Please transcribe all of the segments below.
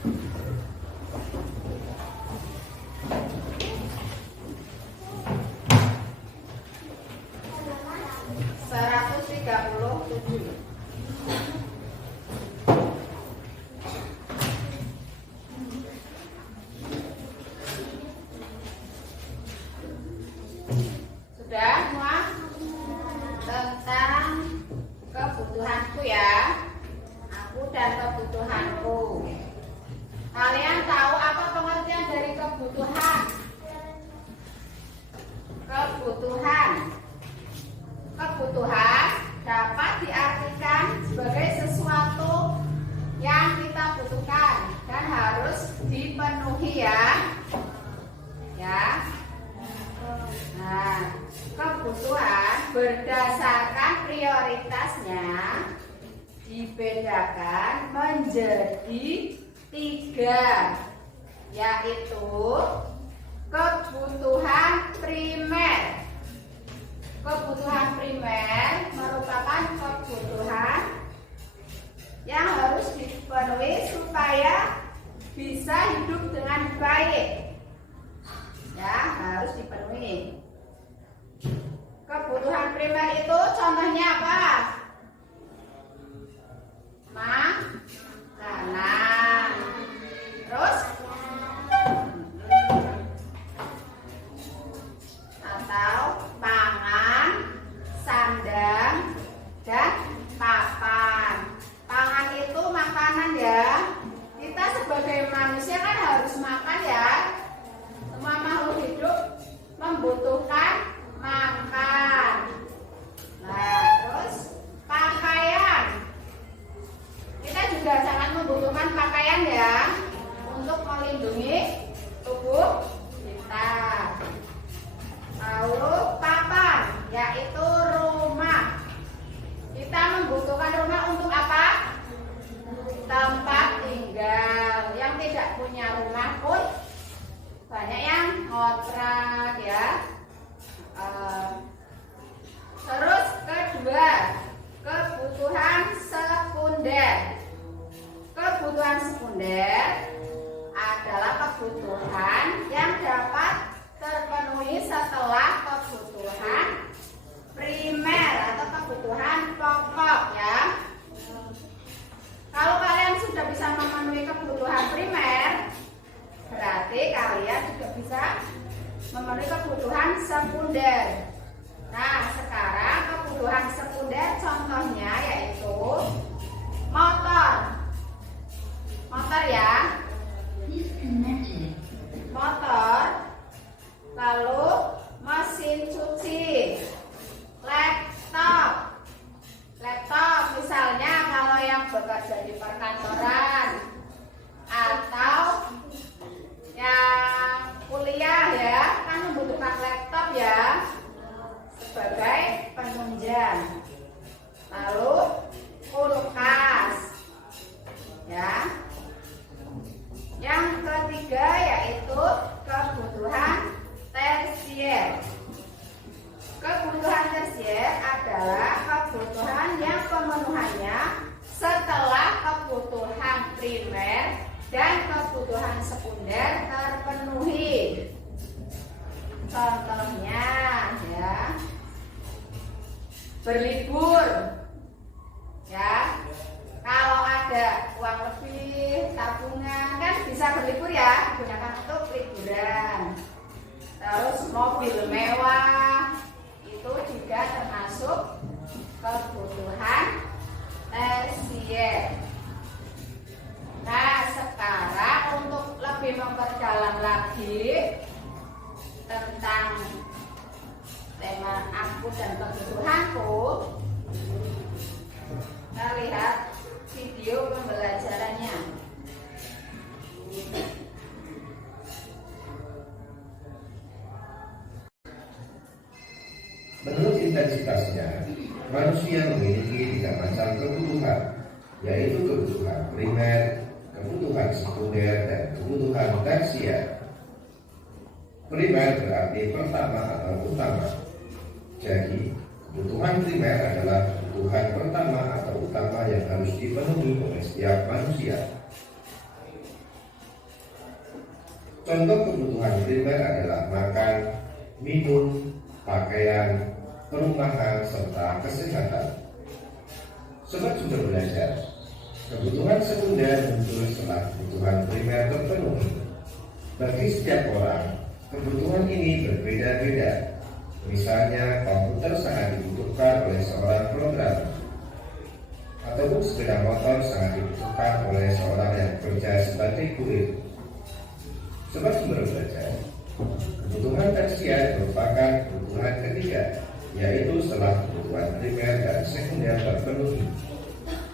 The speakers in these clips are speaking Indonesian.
Sudah semua tentang kebutuhanku ya, aku dan kebutuhanku. Kalian tahu apa pengertian dari kebutuhan? Kebutuhan dapat diartikan sebagai sesuatu yang kita butuhkan dan harus dipenuhi ya. Nah, kebutuhan berdasarkan prioritasnya dibedakan menjadi 3, yaitu kebutuhan primer. Kebutuhan primer merupakan kebutuhan yang harus dipenuhi supaya bisa hidup dengan baik. Ya, harus dipenuhi. Kebutuhan primer itu contohnya apa? Makanan. Terus atau pangan, sandang, dan papan. Pangan itu makanan ya. Kita sebagai manusia kan harus makan ya. Semua makhluk hidup membutuhkan makan. Nah, terus pakaian. Kita juga sangat membutuhkan pakaian ya untuk melindungi tubuh kita. Lalu papan, yaitu rumah. Kita membutuhkan rumah untuk apa? Tempat tinggal. Yang tidak punya rumah pun banyak yang ngontrak ya. Terus kedua, kebutuhan sekunder. Kebutuhan sekunder adalah kebutuhan yang dapat terpenuhi setelah kebutuhan primer atau kebutuhan pokok ya. Kalau kalian sudah bisa memenuhi kebutuhan primer, berarti kalian juga bisa memenuhi kebutuhan sekunder. Nah, sekarang kebutuhan sekunder contohnya yaitu motor. Motor ya. Motor. Lalu mesin cuci. Laptop. Laptop misalnya kalau yang bekerja di perkantoran atau yang kuliah ya, kan membutuhkan laptop ya sebagai penunjang. Lalu kulkas ya. Yang ketiga yaitu kebutuhan tersier. Kebutuhan tersier adalah kebutuhan yang pemenuhannya setelah kebutuhan primer dan kebutuhan sekunder terpenuhi. Contohnya ya, berlibur ya. Kalau ada uang lebih, tabungan kan bisa berlibur ya, digunakan untuk liburan. Terus mobil mewah itu juga termasuk kebutuhan tersier. Nah, sekarang untuk lebih memperdalam lagi tentang tema aku dan kebutuhanku, kita lihat video pembelajarannya. Menurut intensitasnya, manusia memiliki 3 macam kebutuhan, yaitu kebutuhan primer, kebutuhan sekunder, dan kebutuhan tersier. Primer berarti pertama atau utama. Jadi, kebutuhan primer adalah kebutuhan pertama atau utama yang harus dipenuhi oleh setiap manusia. Contoh kebutuhan primer adalah makan, minum, pakaian, perumahan, serta kesehatan. Sobat Sumber Belajar, kebutuhan sekunder muncul setelah kebutuhan primer terpenuhi. Bagi setiap orang, kebutuhan ini berbeda-beda. Misalnya, komputer sangat dibutuhkan oleh seorang programmer, ataupun sepeda motor sangat dibutuhkan oleh seorang yang bekerja sebagai kurir. Sobat Sumber Belajar, kebutuhan tersier merupakan kebutuhan ketiga, yaitu setelah kebutuhan primer dan sekunder terpenuhi.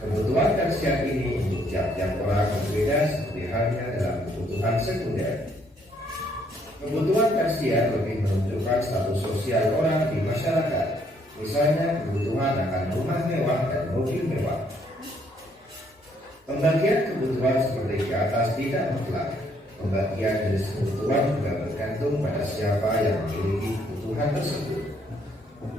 Kebutuhan tersier ini untuk tiap-tiap orang berbeda seperti halnya dalam kebutuhan sekunder. Kebutuhan tersier lebih menunjukkan status sosial orang di masyarakat, misalnya kebutuhan akan rumah mewah dan mobil mewah. Pembagian kebutuhan seperti ke atas tidak mutlak. Pembagian jenis kebutuhan juga bergantung pada siapa yang memiliki kebutuhan tersebut.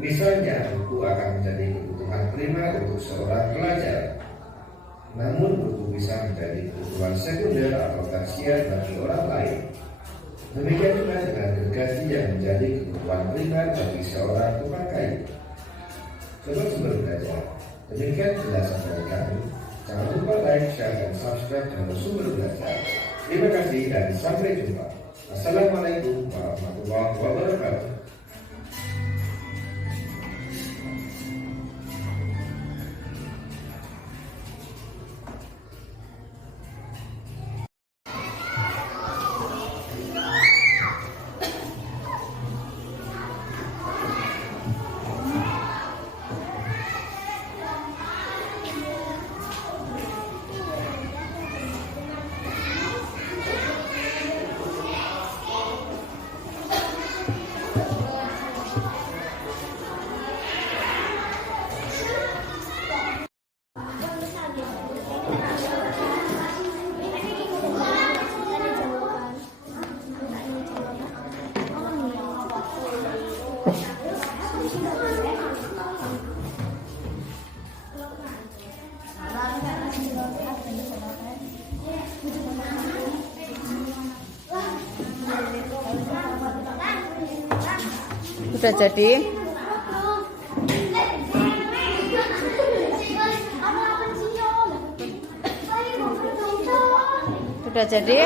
Misalnya, buku akan menjadi kebutuhan primer untuk seorang pelajar, namun buku bisa menjadi kebutuhan sekunder atau tersier bagi orang lain. Demikian juga dengan gergaji yang menjadi kebutuhan primer bagi seorang tukang kayu. Sobat Sumber Belajar, demikian penjelasan dari kami. Jangan lupa like, share, dan subscribe channel Sumber Belajar. Terima kasih dan sampai jumpa. Assalamualaikum warahmatullahi wabarakatuh. Sudah jadi? Sudah jadi?